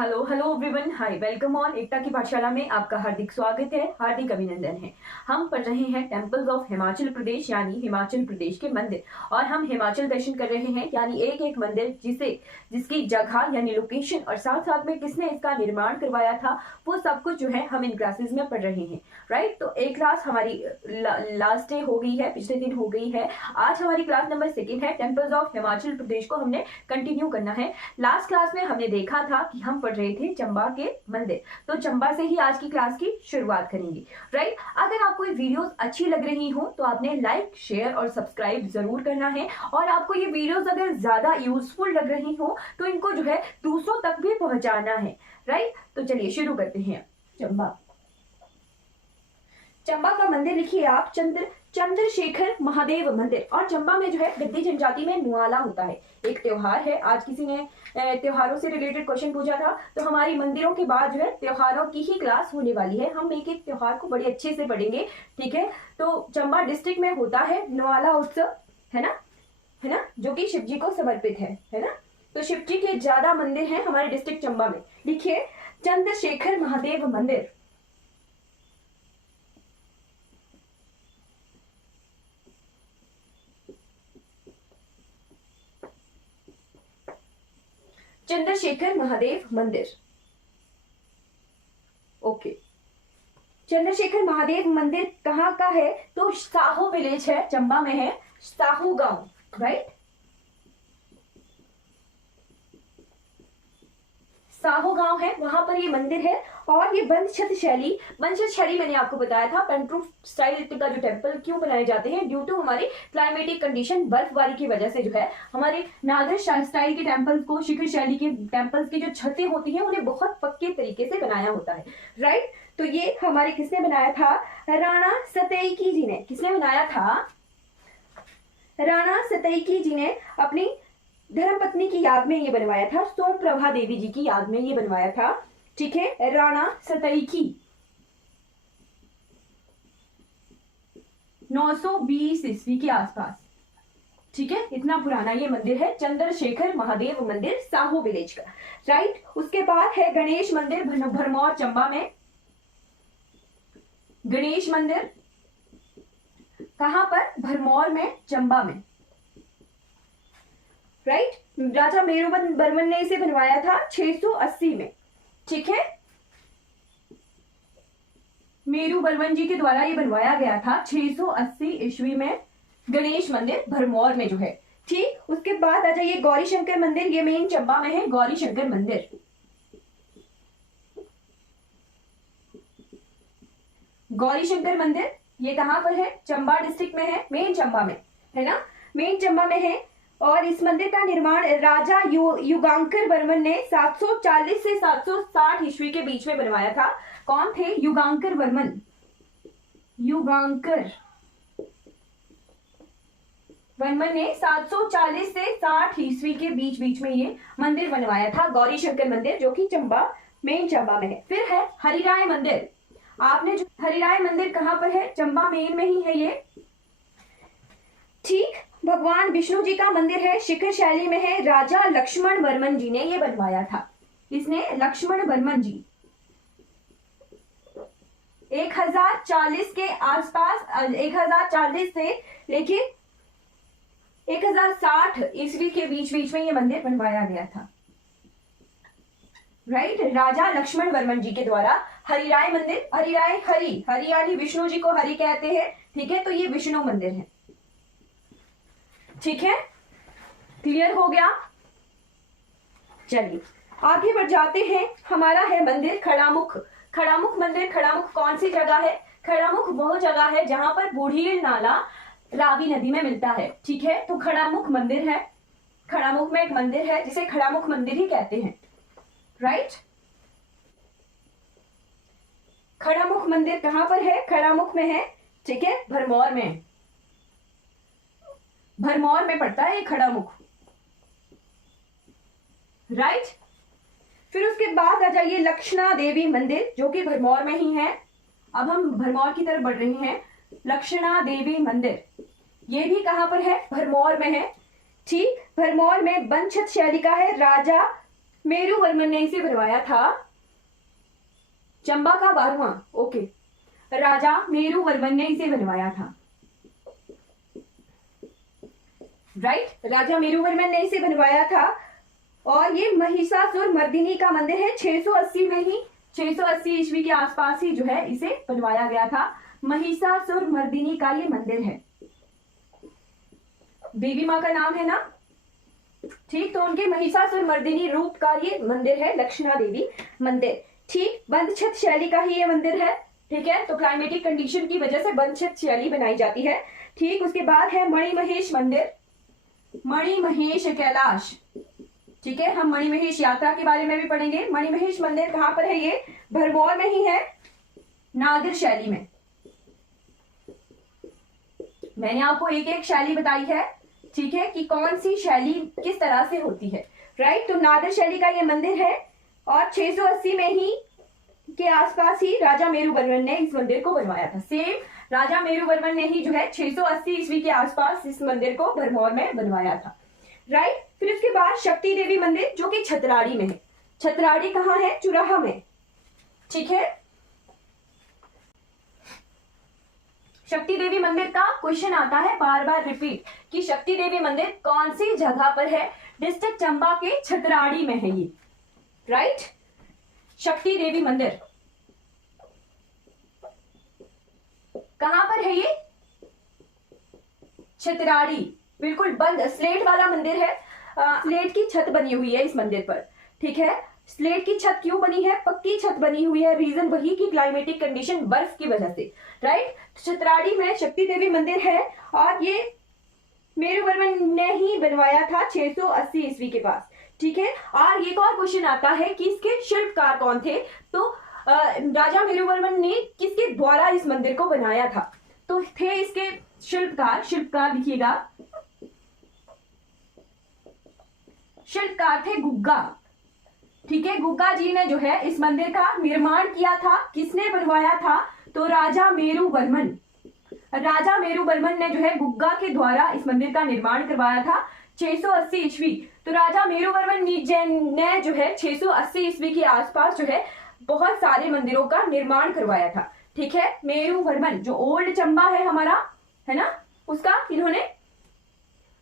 Hello hello everyone, hi, welcome on Ekta की पाठशाला में आपका हार्दिक स्वागत है, हार्दिक अभिनंदन है। हम पढ़ रहे हैं टेम्पल्स ऑफ हिमाचल प्रदेश यानी हिमाचल प्रदेश के मंदिर, और हम हिमाचल दर्शन कर रहे हैं यानी एक एक मंदिर जिसकी जगह यानी लोकेशन और साथ साथ में किसने इसका निर्माण करवाया था, वो सब कुछ जो है हम इन क्लासेस में पढ़ रहे हैं। राइट, तो एक क्लास हमारी लास्ट डे हो गई है, पिछले दिन हो गई है। आज हमारी क्लास नंबर 2 है, टेम्पल्स ऑफ हिमाचल प्रदेश को हमने कंटिन्यू करना है। लास्ट क्लास में हमने देखा था कि हम पढ़ रहे थे चंबा के मंदिर, तो चंबा से ही आज की क्लास की शुरुआत करेंगे। राइट, अगर आपको ये वीडियोस अच्छी लग रही हो तो आपने लाइक, शेयर और सब्सक्राइब जरूर करना है, और आपको ये वीडियोस अगर ज्यादा यूजफुल लग रही हो तो इनको जो है दूसरों तक भी पहुंचाना है। राइट, तो चलिए शुरू करते हैं। चंबा का मंदिर लिखिए आप, चंद्रशेखर महादेव मंदिर। और चंबा में जो है गद्दी जनजाति में नुआला होता है, एक त्योहार है। आज किसी ने त्योहारों से रिलेटेड क्वेश्चन पूछा था, तो हमारी मंदिरों के बाद जो है त्योहारों की ही क्लास होने वाली है। हम एक एक त्योहार को बड़े अच्छे से पढ़ेंगे, ठीक है। तो चंबा डिस्ट्रिक्ट में होता है नुआला उत्सव, है ना, जो कि शिव जी को समर्पित है ना। तो शिव जी के ज्यादा मंदिर हैं हमारे डिस्ट्रिक्ट चंबा में। लिखिए चंद्रशेखर महादेव मंदिर। चंद्रशेखर महादेव मंदिर, ओके। चंद्रशेखर महादेव मंदिर कहाँ का है? तो साहो विलेज है, चंबा में है, साहो गांव। राइट, साहो गांव है, वहां पर ये मंदिर है। और ये बंद छत शैली मैंने आपको बताया था, पेंट्रूफ स्टाइल का जो टेम्पल क्यों बनाए जाते हैं, ड्यू टू हमारी क्लाइमेटिक कंडीशन, बर्फबारी की वजह से जो है हमारे नागर स्टाइल के टेम्पल्स को, शिखर शैली के टेम्पल्स की जो छतें होती हैं उन्हें बहुत पक्के तरीके से बनाया होता है। राइट, तो ये हमारे किसने बनाया था? राणा सतैकी जी ने। किसने बनाया था? राणा सतैकी जी ने अपनी धर्मपत्नी की याद में ये बनवाया था, सोमप्रभा देवी जी की याद में ये बनवाया था, ठीक है। राणा सतैकी 920 ईस्वी के आसपास, ठीक है। इतना पुराना ये मंदिर है, चंद्रशेखर महादेव मंदिर, साहो विलेज का। राइट, उसके बाद है गणेश मंदिर भरमौर चंबा में। गणेश मंदिर कहां पर? भरमौर में, चंबा में। राइट, राजा मेरुबर्मन ने इसे बनवाया था 680 में, ठीक है। मेरुबर्मन जी के द्वारा ये बनवाया गया था 680 ईस्वी में, गणेश मंदिर भरमौर में जो है, ठीक। उसके बाद आ जाइए गौरी शंकर मंदिर, ये मेन चंबा में है, गौरी शंकर मंदिर। गौरी शंकर मंदिर ये कहां पर है? चंबा डिस्ट्रिक्ट में है, मेन चंबा में, है ना, मेन चंबा में है। और इस मंदिर का निर्माण राजा युगांकर वर्मन ने 740 से 760 ईस्वी के बीच में बनवाया था। कौन थे? युगांकर वर्मन। युगांकर वर्मन ने 740 से 60 ईस्वी के बीच में ये मंदिर बनवाया था, गौरी शंकर मंदिर, जो कि चंबा, मेन चंबा में है। फिर है हरिराय मंदिर। आपने जो हरिराय मंदिर कहां पर है? चंबा मेन में ही है ये, ठीक। भगवान विष्णु जी का मंदिर है, शिखर शैली में है, राजा लक्ष्मण वर्मन जी ने ये बनवाया था। इसने लक्ष्मण वर्मन जी 1040 के आसपास, 1040 से लेके 1060 ईस्वी के बीच में ये मंदिर बनवाया गया था। राइट, राजा लक्ष्मण वर्मन जी के द्वारा हरिराय मंदिर। हरि यानी विष्णु जी को हरि कहते हैं, ठीक है। तो ये विष्णु मंदिर है, ठीक है, क्लियर हो गया। चलिए आगे बढ़ जाते हैं। हमारा है मंदिर खड़ामुख। खड़ामुख मंदिर, खड़ामुख कौन सी जगह है? खड़ामुख वो जगह है जहां पर बूढ़ील नाला रावी नदी में मिलता है, ठीक है। तो खड़ामुख मंदिर है, खड़ामुख में एक मंदिर है जिसे खड़ामुख मंदिर ही कहते हैं। राइट, खड़ामुख मंदिर कहां पर है? खड़ामुख में है, ठीक है, भरमौर में, भरमौर में पड़ता है ये खड़ामुख। राइट, फिर उसके बाद आ जाइए लक्षणा देवी मंदिर, जो कि भरमौर में ही है। अब हम भरमौर की तरफ बढ़ रहे हैं। लक्षणा देवी मंदिर ये भी कहां पर है? भरमौर में है, ठीक। भरमौर में बंछत शैली का है, राजा मेरुवर्मन ने इसे बनवाया था। चंबा का 12वां, ओके, राजा मेरुवर्मन ने इसे बनवाया था, राइट, राजा मेरुवर्मन ने इसे बनवाया था। और ये महिषासुर मर्दिनी का मंदिर है, 680 में ही, 680 ईस्वी के आसपास ही जो है इसे बनवाया गया था। महिषासुर मर्दिनी का ये मंदिर है, देवी माँ का नाम है ना, ठीक, तो उनके महिषासुर मर्दिनी रूप का ये मंदिर है, लक्षणा देवी मंदिर, ठीक। बंद छत शैली का ही ये मंदिर है, ठीक है, तो क्लाइमेटिक कंडीशन की वजह से बंद छत शैली बनाई जाती है, ठीक। उसके बाद है मणिमहेश मंदिर, मणिमहेश कैलाश, ठीक है, हम मणिमहेश यात्रा के बारे में भी पढ़ेंगे। मणिमहेश मंदिर कहां पर है? ये भरमौर में ही है, नादिर शैली में। मैंने आपको एक एक शैली बताई है, ठीक है, कि कौन सी शैली किस तरह से होती है, राइट। तो नादिर शैली का ये मंदिर है और 680 में ही के आसपास ही राजा मेरुवर्मन ने इस मंदिर को बनवाया था। सेम राजा मेरुवर्मन ने ही जो है 680 ईस्वी के आसपास इस मंदिर को भरमौर में बनवाया था, राइट। फिर उसके बाद शक्ति देवी मंदिर जो कि छतराड़ी में है। छतराड़ी कहाँ है? चुराहा में, ठीक है। शक्ति देवी मंदिर का क्वेश्चन आता है बार बार रिपीट कि शक्ति देवी मंदिर कौन सी जगह पर है? डिस्ट्रिक्ट चंबा के छतराड़ी में है ये, राइट। शक्ति देवी मंदिर कहां पर है ये? छतराड़ी, बिल्कुल बंद स्लेट वाला मंदिर है। स्लेट की छत बनी हुई है इस मंदिर पर, ठीक है। स्लेट की छत क्यों बनी है? पक्की छत बनी हुई है, रीजन वही की क्लाइमेटिक कंडीशन बर्फ की वजह से, राइट। छतराड़ी में शक्ति देवी मंदिर है और ये मेरुवर्मन ने ही बनवाया था 680 ईस्वी के पास, ठीक है। और एक और क्वेश्चन आता है कि इसके शिल्पकार कौन थे? तो राजा मेरुवर्मन ने किसके द्वारा इस मंदिर को बनाया था? तो थे इसके शिल्पकार, शिल्पकार लिखिएगा, शिल्पकार थे गुग्गा, ठीक है। गुग्गा जी ने जो है इस मंदिर का निर्माण किया था। किसने बनवाया था? तो राजा मेरुवर्मन, राजा मेरुवर्मन ने जो है गुग्गा के द्वारा इस मंदिर का निर्माण करवाया था 680 ईस्वी। तो राजा मेरुवर्मन ने जो है 680 ईस्वी के आसपास जो है बहुत सारे मंदिरों का निर्माण करवाया था, ठीक है। मेरुवर्मन जो ओल्ड चंबा है हमारा, है ना, उसका इन्होंने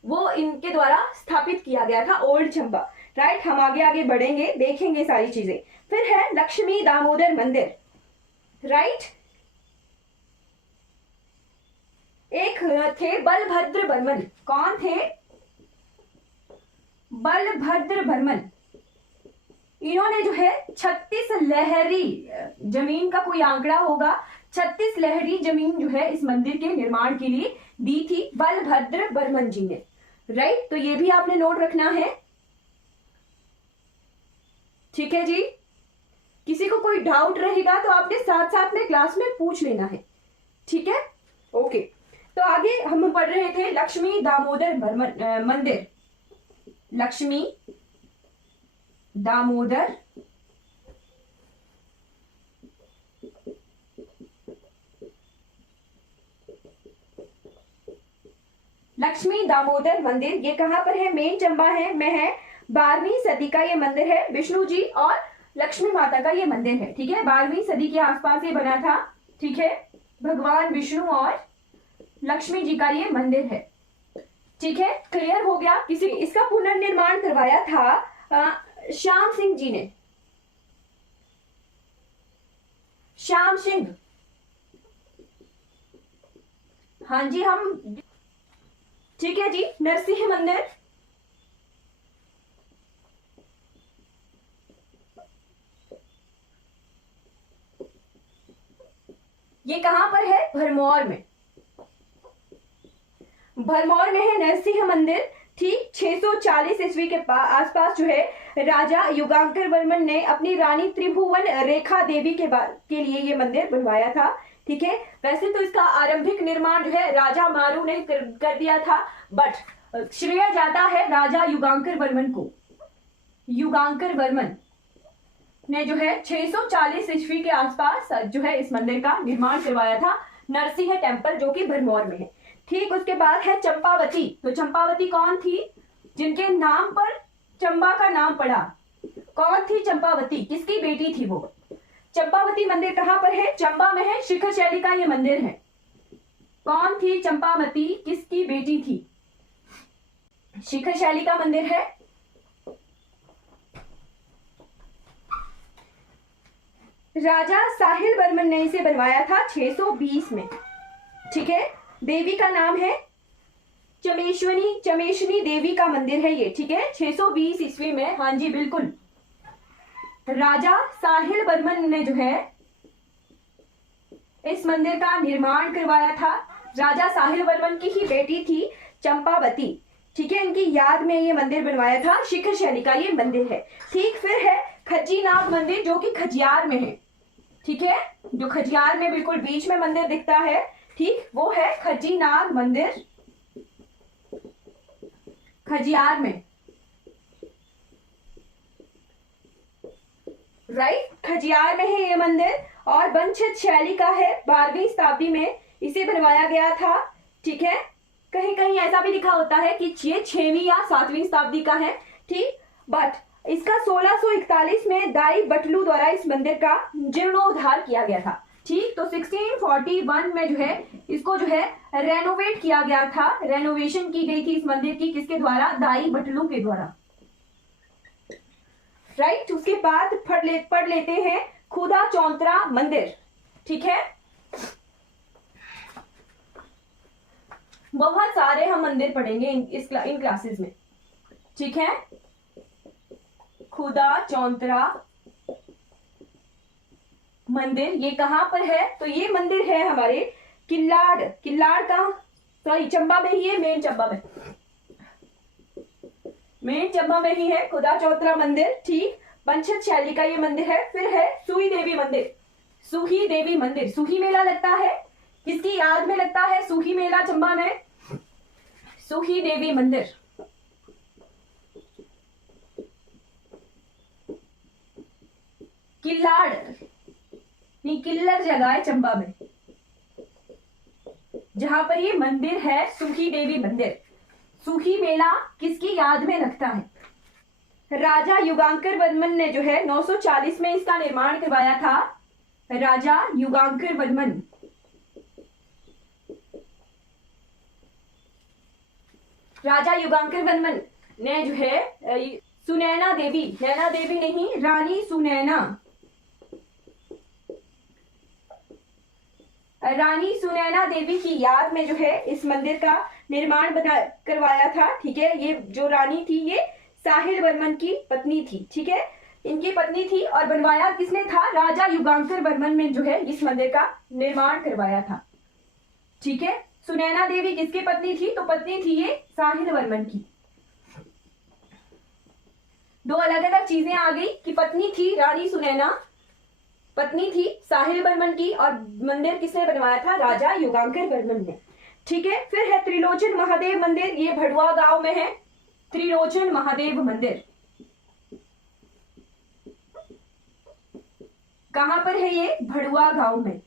वो इनके द्वारा स्थापित किया गया था, ओल्ड चंबा, राइट। हम आगे आगे बढ़ेंगे, देखेंगे सारी चीजें। फिर है लक्ष्मी दामोदर मंदिर, राइट। एक थे बलभद्र बर्मन। कौन थे? बलभद्र बर्मन। इन्होंने जो है 36 लहरी जमीन का कोई आंकड़ा होगा, 36 लहरी जमीन जो है इस मंदिर के निर्माण के लिए दी थी बलभद्र बर्मन जी ने, राइट। तो ये भी आपने नोट रखना है, ठीक है जी। किसी को कोई डाउट रहेगा तो आपने साथ साथ में क्लास में पूछ लेना है, ठीक है, ओके। तो आगे हम पढ़ रहे थे लक्ष्मी दामोदर मंदिर, लक्ष्मी दामोदर लक्ष्मी दामोदर मंदिर, ये कहां पर है? मेन चंबा है में है। 12वीं सदी का ये मंदिर है। विष्णु जी और लक्ष्मी माता का ये मंदिर है, ठीक है। 12वीं सदी के आसपास ये बना था, ठीक है। भगवान विष्णु और लक्ष्मी जी का ये मंदिर है, ठीक है। क्लियर हो गया? किसी इसका पुनर्निर्माण करवाया था श्याम सिंह जी ने, श्याम सिंह, हाँ जी, हम, ठीक है जी। नरसिंह मंदिर, ये कहां पर है? भरमौर में, भरमौर में है नरसिंह मंदिर, ठीक। 640 ईस्वी के आसपास जो है राजा युगांकर वर्मन ने अपनी रानी त्रिभुवन रेखा देवी के लिए ये मंदिर बनवाया था, ठीक है। वैसे तो इसका आरंभिक निर्माण जो है राजा मारू ने कर दिया था, बट श्रेय जाता है राजा युगांकर वर्मन को। युगांकर वर्मन ने जो है 640 ईस्वी के आसपास जो है इस मंदिर का निर्माण करवाया था, नरसिंह टेम्पल, जो कि भरमौर में है, ठीक। उसके बाद है चंपावती। तो चंपावती कौन थी? जिनके नाम पर चंबा का नाम पड़ा, कौन थी चंपावती, किसकी बेटी थी वो? चंपावती मंदिर कहां पर है? चंबा में है। शिखर शैली का ये मंदिर है। कौन थी चंपावती, किसकी बेटी थी? शिखर शैली का मंदिर है। राजा साहिल वर्मन ने इसे बनवाया था 620 में। ठीक है, देवी का नाम है चमेशनी देवी का मंदिर है ये। ठीक है, 620 ईस्वी में। हाँ जी बिल्कुल, राजा साहिल वर्मन ने जो है इस मंदिर का निर्माण करवाया था। राजा साहिल वर्मन की ही बेटी थी चंपावती। ठीक है, इनकी याद में ये मंदिर बनवाया था। शिखर शैली का ये मंदिर है। ठीक, फिर है खज्जीनाग मंदिर जो कि खजियार में है। ठीक है, जो खजियार में बिल्कुल बीच में मंदिर दिखता है, ठीक, वो है खज्जीनाग मंदिर, खजियार में। राइट, खजियार में है ये मंदिर और वंशज शैली का है। 12वीं शताब्दी में इसे बनवाया गया था। ठीक है, कहीं कहीं ऐसा भी लिखा होता है कि ये 6वीं या 7वीं शताब्दी का है। ठीक, बट इसका 1641 में दाई बटलू द्वारा इस मंदिर का जीर्णोद्धार किया गया था। ठीक, तो 1641 में जो है इसको जो है रेनोवेट किया गया था। रेनोवेशन की गई थी इस मंदिर की, किसके द्वारा? दाई बटलू के द्वारा। राइट, उसके बाद पढ़ लेते हैं खुदा चौंतरा मंदिर। ठीक है, बहुत सारे हम मंदिर पढ़ेंगे इन क्लासेस में। ठीक है, खुदा चौंतरा मंदिर ये कहां पर है? तो ये मंदिर है हमारे किल्लाड़ का, सॉरी चंबा में ही है। मेन चंबा में ही है खुदा चौंतरा मंदिर। ठीक, वंशज शैली का ये मंदिर है। फिर है सुही देवी मंदिर। सुही मेला लगता है, किसकी याद में लगता है सुही मेला चंबा में? सुही देवी मंदिर। किल्लर जगह है चंबा में जहां पर ये मंदिर है, सुही देवी मंदिर। सुही मेला किसकी याद में लगता है? राजा युगांकर वर्मन ने जो है 940 में इसका निर्माण करवाया था। राजा युगांकर वर्मन ने जो है सुनैना देवी, नैना देवी नहीं, रानी सुनैना देवी की याद में जो है इस मंदिर का निर्माण करवाया था। ठीक है, ये जो रानी थी ये साहिल वर्मन की पत्नी थी। ठीक है, इनकी पत्नी थी और बनवाया किसने था? राजा युगांकर वर्मन में जो है इस मंदिर का निर्माण करवाया था। ठीक है, सुनैना देवी किसकी पत्नी थी? तो पत्नी थी ये साहिल वर्मन की। दो अलग अलग चीजें आ गई कि पत्नी थी रानी सुनैना, पत्नी थी साहिल वर्मन की, और मंदिर किसने बनवाया था? राजा युगांकर वर्मन ने। ठीक है, फिर है त्रिलोचन महादेव मंदिर, ये भड़ुआ गांव में है। त्रिलोचन महादेव मंदिर कहां पर है ये? भड़ुआ गांव में।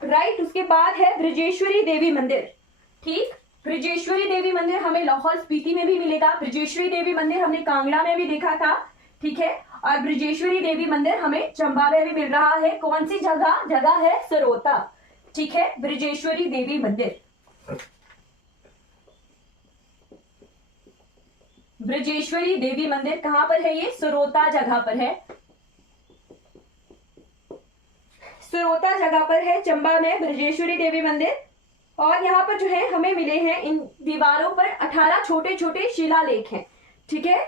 राइट, उसके बाद है ब्रजेश्वरी देवी मंदिर। ठीक, ब्रजेश्वरी देवी मंदिर हमें लाहौल स्पीति में भी मिलेगा। ब्रजेश्वरी देवी मंदिर हमने कांगड़ा में भी देखा था। ठीक है, और ब्रजेश्वरी देवी मंदिर हमें चंबा में भी मिल रहा है। कौन सी जगह है? सरोता। ठीक है, ब्रजेश्वरी देवी मंदिर, ब्रजेश्वरी देवी मंदिर कहां पर है? ये सरोता जगह पर है। सरोता जगह पर है चंबा में ब्रजेश्वरी देवी मंदिर। और यहाँ पर जो है हमें मिले हैं इन दीवारों पर 18 छोटे छोटे शिलालेख हैं। ठीक है,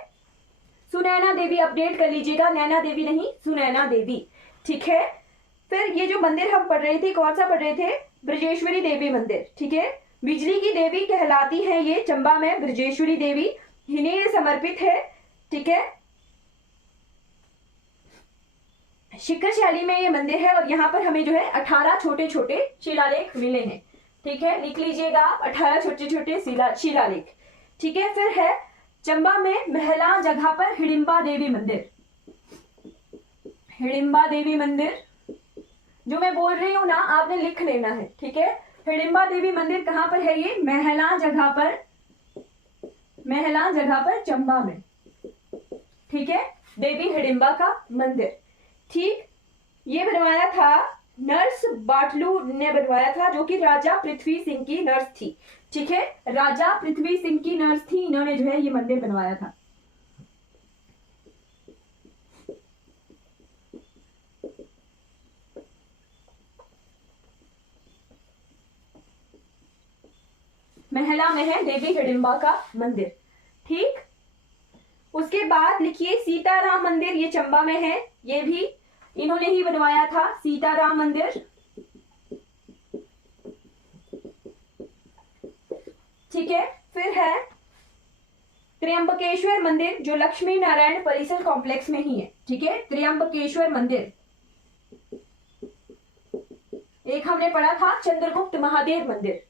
सुनैना देवी अपडेट कर लीजिएगा, नैना देवी नहीं, सुनैना देवी। ठीक है, फिर ये जो मंदिर हम पढ़ रहे थे, कौन सा पढ़ रहे थे? ब्रजेश्वरी देवी मंदिर। ठीक है, बिजली की देवी कहलाती है ये चंबा में ब्रजेश्वरी देवी, इन्हें समर्पित है। ठीक है, शिखर शैली में ये मंदिर है और यहाँ पर हमें जो है 18 छोटे छोटे शिलालेख मिले हैं। ठीक है, लिख लीजिएगा 18 छोटे छोटे शिलालेख। ठीक है, फिर है चंबा में महला जगह पर हिडिंबा देवी मंदिर। हिडिंबा देवी मंदिर जो मैं बोल रही हूं ना, आपने लिख लेना है। ठीक है, हिडिंबा देवी मंदिर कहां पर है? ये महला जगह पर महला जगह पर चंबा में, ठीक है, देवी हिडिंबा का मंदिर। ठीक, ये बनवाया था नर्स बाटलू ने बनवाया था, जो कि राजा पृथ्वी सिंह की नर्स थी। ठीक है, राजा पृथ्वी सिंह की नर्स थी, इन्होंने जो है ये मंदिर बनवाया था। महला में है देवी हिडिंबा का मंदिर। ठीक, उसके बाद लिखिए सीताराम मंदिर, ये चंबा में है, ये भी इन्होंने ही बनवाया था, सीताराम मंदिर। ठीक है, फिर है त्र्यंबकेश्वर मंदिर, जो लक्ष्मी नारायण परिसर कॉम्प्लेक्स में ही है। ठीक है, त्र्यंबकेश्वर मंदिर। एक हमने पढ़ा था चंद्रगुप्त महादेव मंदिर।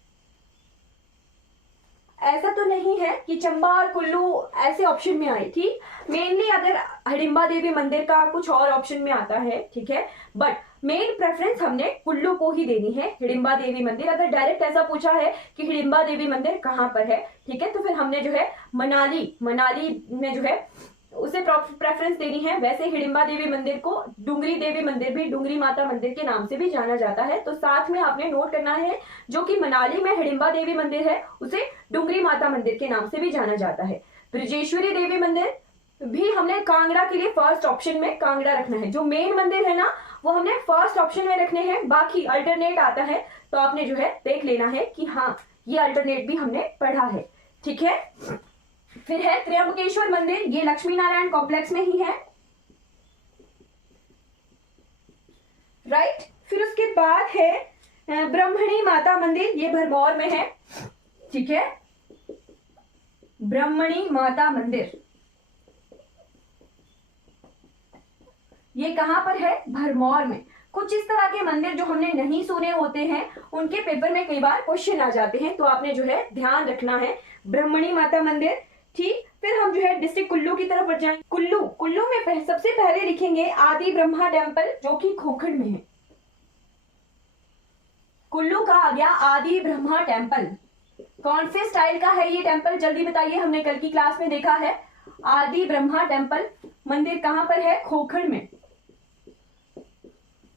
ऐसा तो नहीं है कि चंबा और कुल्लू ऐसे ऑप्शन में आए, ठीक, मेनली अगर हिडिंबा देवी मंदिर का कुछ और ऑप्शन में आता है, ठीक है, बट मेन प्रेफरेंस हमने कुल्लू को ही देनी है, हिडिंबा देवी मंदिर। अगर डायरेक्ट ऐसा पूछा है कि हिडिंबा देवी मंदिर कहाँ पर है, ठीक है, तो फिर हमने जो है मनाली में जो है उसे प्रेफरेंस देनी है। वैसे हिडिंबा देवी मंदिर को डुंगरी देवी मंदिर भी, डुंगरी माता मंदिर के नाम से भी जाना जाता है, तो साथ में आपने नोट करना है जो कि मनाली में हिडिंबा देवी मंदिर है उसे डुंगरी माता मंदिर के नाम से भी जाना जाता है। ब्रजेश्वरी देवी मंदिर भी हमने कांगड़ा के लिए फर्स्ट ऑप्शन में कांगड़ा रखना है। जो मेन मंदिर है ना वो हमने फर्स्ट ऑप्शन में रखने हैं, बाकी अल्टरनेट आता है तो आपने जो है देख लेना है कि हाँ ये अल्टरनेट भी हमने पढ़ा है। ठीक है, फिर है त्र्यंबकेश्वर मंदिर, ये लक्ष्मी नारायण कॉम्प्लेक्स में ही है, राइट। फिर उसके बाद है ब्रह्मणी माता मंदिर, ये भरमौर में है। ठीक है, ब्रह्मणी माता मंदिर ये कहां पर है, भरमौर में। कुछ इस तरह के मंदिर जो हमने नहीं सुने होते हैं उनके पेपर में कई बार क्वेश्चन आ जाते हैं, तो आपने जो है ध्यान रखना है ब्रह्मणी माता मंदिर। ठीक, फिर हम जो है डिस्ट्रिक्ट कुल्लू की तरफ बढ़ जाएंगे। कुल्लू में सबसे पहले लिखेंगे आदि ब्रह्मा टेम्पल, जो कि खोखड़ में है। कुल्लू का आ गया आदि ब्रह्मा टेम्पल। कौन से स्टाइल का है ये टेम्पल, जल्दी बताइए, हमने कल की क्लास में देखा है। आदि ब्रह्मा टेम्पल मंदिर कहां पर है, खोखड़ में।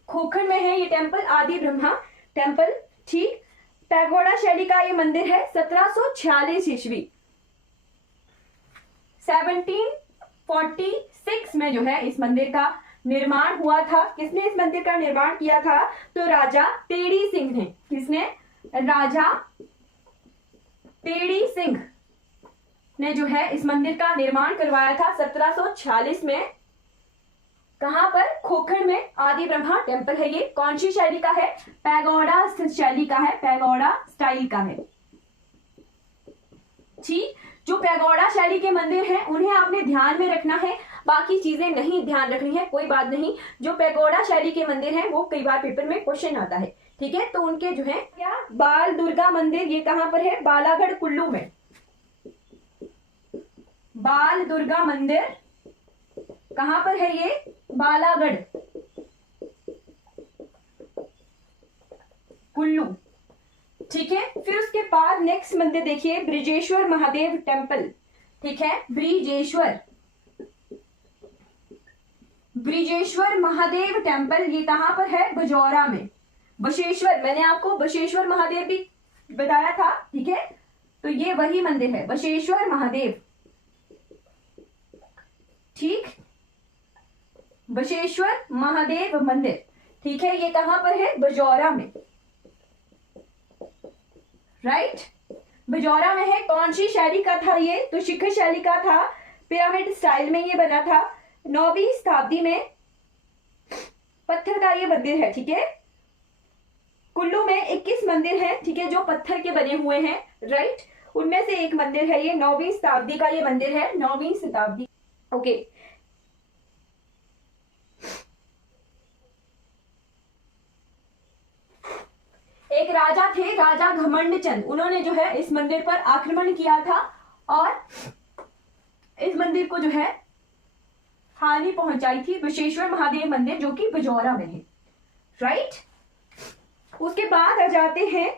खोखड़ में है ये टेम्पल, आदि ब्रह्मा टेम्पल। ठीक, पैगोडा शैली का ये मंदिर है, 1746 ईस्वी, 1746 में जो है इस मंदिर का निर्माण हुआ था। किसने इस मंदिर का निर्माण किया था, तो राजा टेढ़ी सिंह ने। किसने, राजा टेढ़ी सिंह ने जो है इस मंदिर का निर्माण करवाया था 1746 में। कहां पर, खोखड़ में। आदि ब्रह्मा टेम्पल है ये। कौन सी शैली का है, पैगोडा शैली का है, पैगोडा स्टाइल का है। ठीक, जो पैगोडा शैली के मंदिर हैं उन्हें आपने ध्यान में रखना है, बाकी चीजें नहीं ध्यान रखनी है, कोई बात नहीं। जो पैगोडा शैली के मंदिर हैं वो कई बार पेपर में क्वेश्चन आता है, ठीक है, तो उनके जो है क्या, बाल दुर्गा मंदिर, ये कहां पर है, बालागढ़ कुल्लू में। बाल दुर्गा मंदिर कहां पर है ये, बालागढ़ कुल्लू। ठीक है, फिर उसके बाद नेक्स्ट मंदिर देखिए, ब्रिजेश्वर महादेव टेम्पल। ठीक है, ब्रिजेश्वर महादेव टेम्पल ये कहां पर है, बजौरा में। बशेश्वर, मैंने आपको बशेश्वर महादेव भी बताया था, ठीक है, तो ये वही मंदिर है, बशेश्वर महादेव। ठीक, बशेश्वर महादेव मंदिर, ठीक है, ये कहां पर है, बजौरा में, राइट। बजौरा में है। कौन सी शैली का था ये, तो शिखर शैली का था, पिरामिड स्टाइल में ये बना था। 9वीं शताब्दी में पत्थर का ये मंदिर है। ठीक है, कुल्लू में 21 मंदिर हैं, ठीक है, जो पत्थर के बने हुए हैं, राइट। उनमें से एक मंदिर है ये, 9वीं शताब्दी का ये मंदिर है, 9वीं शताब्दी। ओके, एक राजा थे, राजा घमंडचंद, उन्होंने जो है इस मंदिर पर आक्रमण किया था और इस मंदिर को जो है हानि पहुंचाई थी। बशेश्वर महादेव मंदिर जो कि बजौरा में है, राइट। उसके बाद आ जाते हैं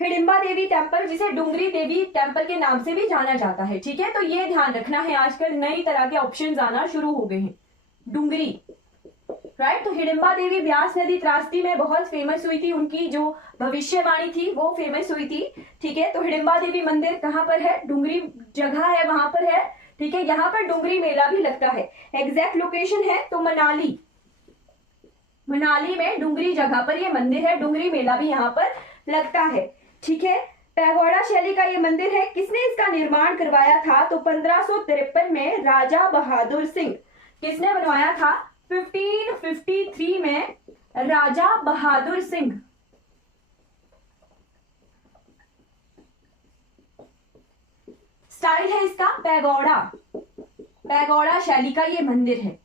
हिडिंबा देवी टेम्पल, जिसे डुंगरी देवी टेम्पल के नाम से भी जाना जाता है। ठीक है, तो ये ध्यान रखना है, आजकल नई तरह के ऑप्शंस आना शुरू हो गए हैं। डुंगरी, राइट। तो हिडिंबा देवी ब्यास नदी त्रासदी में बहुत फेमस हुई थी, उनकी जो भविष्यवाणी थी वो फेमस हुई थी। ठीक है, तो हिडिंबा देवी मंदिर कहाँ पर है? डुंगरी जगह है, वहां पर है। ठीक है, यहाँ पर डुंगरी मेला भी लगता है। एग्जैक्ट लोकेशन है तो मनाली, मनाली में डुंगरी जगह पर ये मंदिर है, डुंगरी मेला भी यहाँ पर लगता है। ठीक है, पैगोडा शैली का ये मंदिर है। किसने इसका निर्माण करवाया था? तो 1553 में राजा बहादुर सिंह। किसने बनवाया था? 1553 में राजा बहादुर सिंह। स्टाइल है इसका पैगोडा, पैगोडा शैली का ये मंदिर है।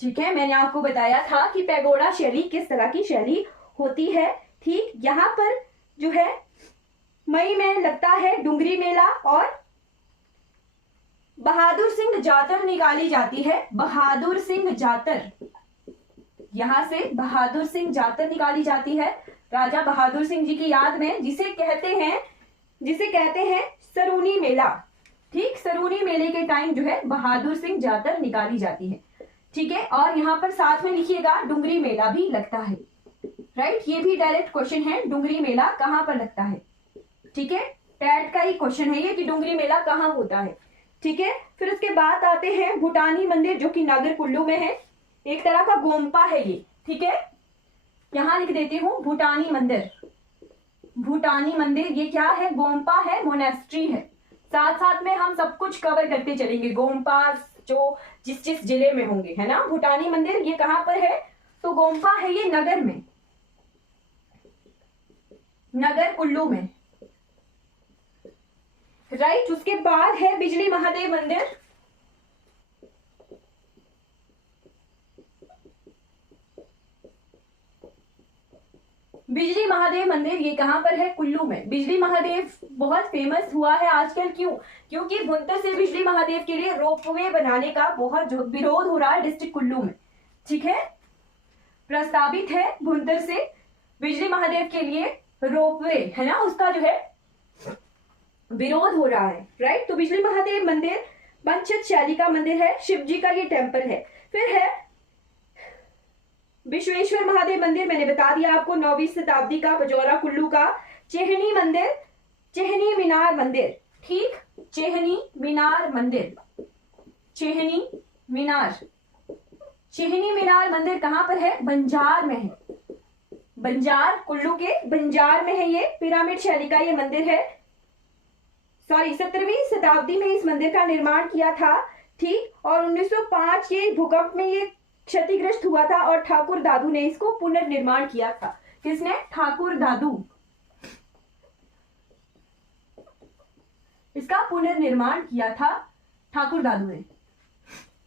ठीक है, मैंने आपको बताया था कि पैगोडा शैली किस तरह की शैली होती है। ठीक, यहाँ पर जो है मई में लगता है डुंगरी मेला और बहादुर सिंह जातर निकाली जाती है। बहादुर सिंह जातर, यहां से बहादुर सिंह जातर निकाली जाती है राजा बहादुर सिंह जी की याद में, जिसे कहते हैं सरूनी मेला। ठीक, सरूनी मेले के टाइम जो है बहादुर सिंह जातर निकाली जाती है। ठीक है, और यहाँ पर साथ में लिखिएगा डुंगरी मेला भी लगता है। राइट, ये भी डायरेक्ट क्वेश्चन है, डुंगरी मेला कहाँ पर लगता है। ठीक है, टैट का ही क्वेश्चन है ये कि डुंगरी मेला कहाँ होता है। ठीक है, फिर उसके बाद आते हैं भूटानी मंदिर, जो कि नागर कुल्लू में है। एक तरह का गोम्पा है ये। ठीक है, यहां लिख देती हूँ भूटानी मंदिर। भूटानी मंदिर ये क्या है? गोम्पा है, मोनेस्ट्री है। साथ साथ में हम सब कुछ कवर करते चलेंगे, गोम्पा जो जिस जिले में होंगे, है ना। भूटानी मंदिर ये कहां पर है? तो गोम्पा है ये नगर में, नगर कुल्लू में। राइट, उसके बाद है बिजली महादेव मंदिर। बिजली महादेव मंदिर ये कहां पर है? कुल्लू में। बिजली महादेव बहुत फेमस हुआ है आजकल, क्यों? क्योंकि भुंतर से बिजली महादेव के लिए रोपवे बनाने का बहुत विरोध हो रहा है डिस्ट्रिक्ट कुल्लू में। ठीक है, प्रस्तावित है भुंतर से बिजली महादेव के लिए रोपवे, है ना, उसका जो है विरोध हो रहा है। राइट, तो बिजली महादेव मंदिर पंचत शैली का मंदिर है, शिव जी का ये टेम्पल है। फिर है विश्वेश्वर महादेव मंदिर, मैंने बता दिया आपको, 9वीं शताब्दी का, पजौरा कुल्लू का। चेहनी मंदिर, चेहनी मीनार मंदिर। ठीक, चेहनी मीनार मंदिर, चेहनी मीनार। चेहनी मीनार मंदिर कहां पर है? बंजार में है, बंजार, कुल्लू के बंजार में है ये। पिरामिड शैली का ये मंदिर है। 17वीं शताब्दी में इस मंदिर का निर्माण किया था। ठीक, और 1905 के भूकंप में ये क्षतिग्रस्त हुआ था और ठाकुर दादू ने इसको पुनर्निर्माण किया था। किसने? ठाकुर दादू, इसका पुनर्निर्माण किया था ठाकुर दादू ने।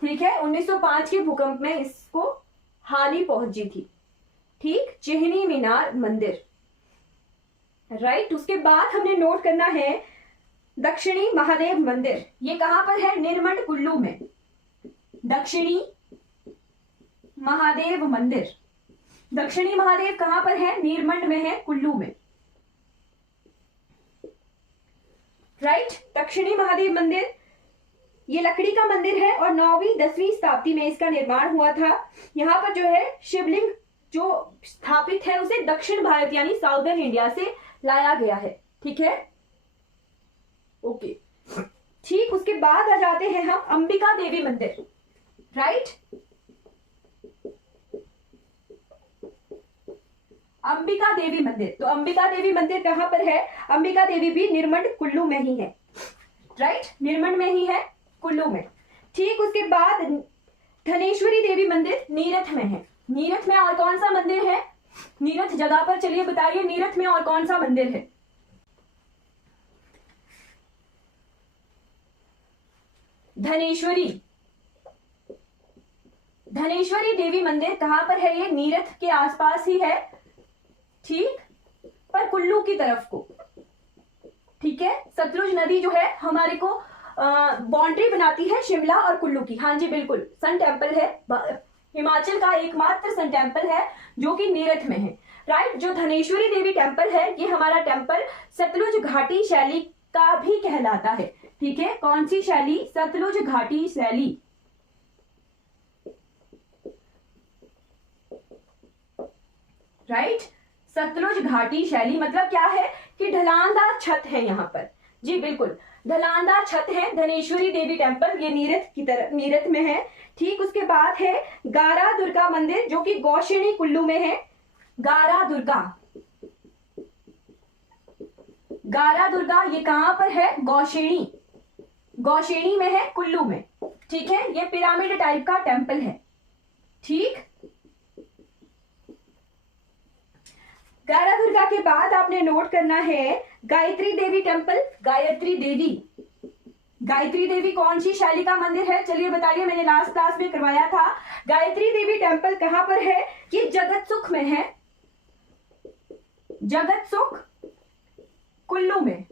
ठीक है, 1905 के भूकंप में इसको हानि पहुंची थी। ठीक, चेहनी मीनार मंदिर। राइट, उसके बाद हमने नोट करना है दक्षिणी महादेव मंदिर। ये कहां पर है? निर्मंड कुल्लू में। दक्षिणी महादेव मंदिर, दक्षिणी महादेव कहां पर है? नीरमंड में है, कुल्लू में। राइट, दक्षिणी महादेव मंदिर ये लकड़ी का मंदिर है और 9वीं 10वीं शताब्दी में इसका निर्माण हुआ था। यहाँ पर जो है शिवलिंग जो स्थापित है उसे दक्षिण भारत यानी साउदर्न इंडिया से लाया गया है। ठीक है, ओके। ठीक, उसके बाद आ जाते हैं हम अंबिका देवी मंदिर। राइट, अंबिका देवी मंदिर, तो अंबिका देवी मंदिर कहां पर है? अंबिका देवी भी निर्मंड कुल्लू में ही है। राइट, निर्मंड में ही है, कुल्लू में। ठीक, उसके बाद धनेश्वरी देवी मंदिर नीरथ में है। नीरथ में और कौन सा मंदिर है? नीरथ जगह पर चलिए बताइए, नीरथ में और कौन सा मंदिर है? धनेश्वरी, धनेश्वरी देवी मंदिर कहां पर है? ये नीरथ के आसपास ही है। ठीक, पर कुल्लू की तरफ को। ठीक है, सतलुज नदी जो है हमारे को बाउंड्री बनाती है शिमला और कुल्लू की। हाँ जी बिल्कुल, सन टेम्पल है, हिमाचल का एकमात्र सन टेम्पल है जो कि नीरथ में है। राइट। जो धनेश्वरी देवी टेम्पल है ये हमारा टेम्पल सतलुज घाटी शैली का भी कहलाता है। ठीक है, कौन सी शैली? सतलुज घाटी शैली। राइट, सतलुज घाटी शैली मतलब क्या है कि ढलानदार छत है यहाँ पर। जी बिल्कुल, ढलानदार छत है। धनेश्वरी देवी टेम्पल ये नीरत की तरफ, नीरत में है। ठीक, उसके बाद है गारा दुर्गा मंदिर जो कि गौशेणी कुल्लू में है। गारा दुर्गा, गारा दुर्गा ये कहां पर है? गौशेणी, गौशेणी में है, कुल्लू में। ठीक है, ये पिरामिड टाइप का टेम्पल है। ठीक, गारा दुर्गा के बाद आपने नोट करना है गायत्री देवी टेम्पल। गायत्री देवी, गायत्री देवी कौन सी शैली का मंदिर है? चलिए बताइए, मैंने लास्ट क्लास में करवाया था। गायत्री देवी टेम्पल कहां पर है? ये जगत सुख में है, जगत सुख कुल्लू में।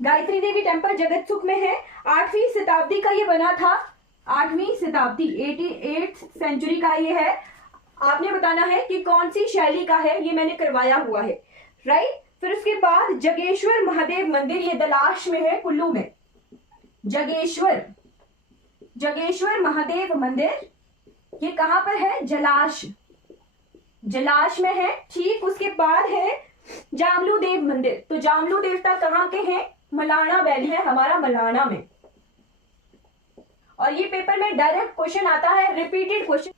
गायत्री देवी टेम्पल जगत सुख में है। 8वीं शताब्दी का ये बना था, 8वीं शताब्दी 88th सेंचुरी का ये है। आपने बताना है कि कौन सी शैली का है, ये मैंने करवाया हुआ है। राइट, फिर उसके बाद जगेश्वर महादेव मंदिर, ये दलाश में है, कुल्लू में। जगेश्वर, जगेश्वर महादेव मंदिर ये कहां पर है? जलाश, जलाश में है। ठीक, उसके बाद है जामलू देव मंदिर। तो जामलू देवता कहां के हैं? मलाना वैली है हमारा, मलाना में। और ये पेपर में डायरेक्ट क्वेश्चन आता है, रिपीटेड क्वेश्चन,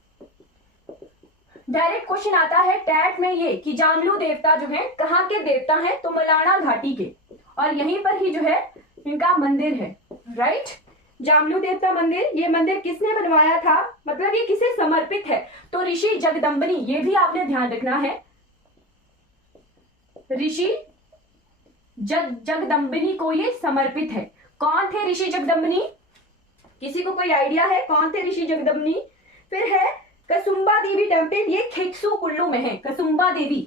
डायरेक्ट क्वेश्चन आता है टैट में ये कि जामलू देवता जो है कहाँ के देवता हैं? तो मलाना घाटी के, और यहीं पर ही जो है इनका मंदिर है। राइट, जामलू देवता मंदिर, ये मंदिर किसने बनवाया था? मतलब ये किसे समर्पित है? तो ऋषि जगदम्बनी, ये भी आपने ध्यान रखना है। ऋषि जगदम्बिनी को ये समर्पित है। कौन थे ऋषि जगदम्बिनी? किसी को कोई आइडिया है कौन थे ऋषि जगदम्बिनी? फिर है कसुम्बा देवी टेम्पल, ये खेक्सू कुल्लू में है। कसुम्बा देवी,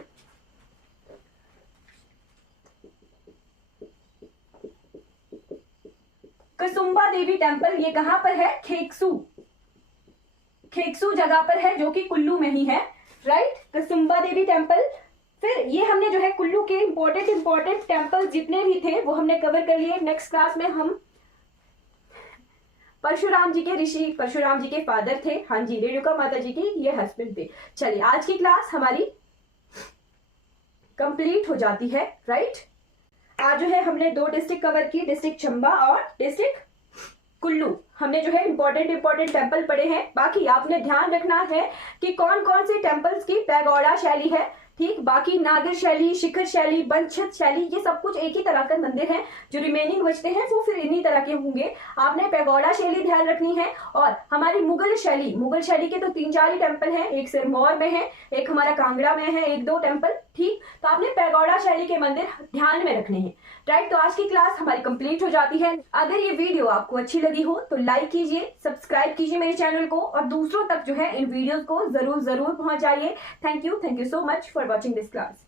कसुम्बा देवी टेम्पल ये कहां पर है? खेक्सू, खेक्सू जगह पर है जो कि कुल्लू में ही है। राइट, कसुम्बा देवी टेम्पल। फिर ये हमने जो है कुल्लू के इंपॉर्टेंट टेम्पल जितने भी थे वो हमने कवर कर लिए। नेक्स्ट क्लास में हम परशुराम जी के, ऋषि परशुराम जी के फादर थे, हाँ जी, रेणुका माता जी के ये हस्बैंड थे। चलिए, आज की क्लास हमारी कंप्लीट हो जाती है। राइट, आज जो है हमने 2 डिस्ट्रिक्ट कवर की, डिस्ट्रिक्ट चंबा और डिस्ट्रिक्ट कुल्लू। हमने जो है इंपॉर्टेंट टेम्पल पढ़े हैं। बाकी आपने ध्यान रखना है कि कौन कौन से टेम्पल्स की पैगोडा शैली है। ठीक, बाकी नागर शैली, शिखर शैली, बंछत शैली, ये सब कुछ एक ही तरह का मंदिर है। जो रिमेनिंग बचते हैं वो फिर इन्हीं तरह के होंगे। आपने पैगोडा शैली ध्यान रखनी है। और हमारी मुगल शैली, मुगल शैली के तो 3-4 ही टेम्पल हैं। एक सिरमौर में है, एक हमारा कांगड़ा में है, 1-2 टेम्पल। ठीक, तो आपने पैगोडा शैली के मंदिर ध्यान में रखने हैं। राइट, तो आज की क्लास हमारी कंप्लीट हो जाती है। अगर ये वीडियो आपको अच्छी लगी हो तो लाइक कीजिए, सब्सक्राइब कीजिए मेरे चैनल को, और दूसरों तक जो है इन वीडियोस को जरूर पहुंचाइए। Thank you so much for watching this class.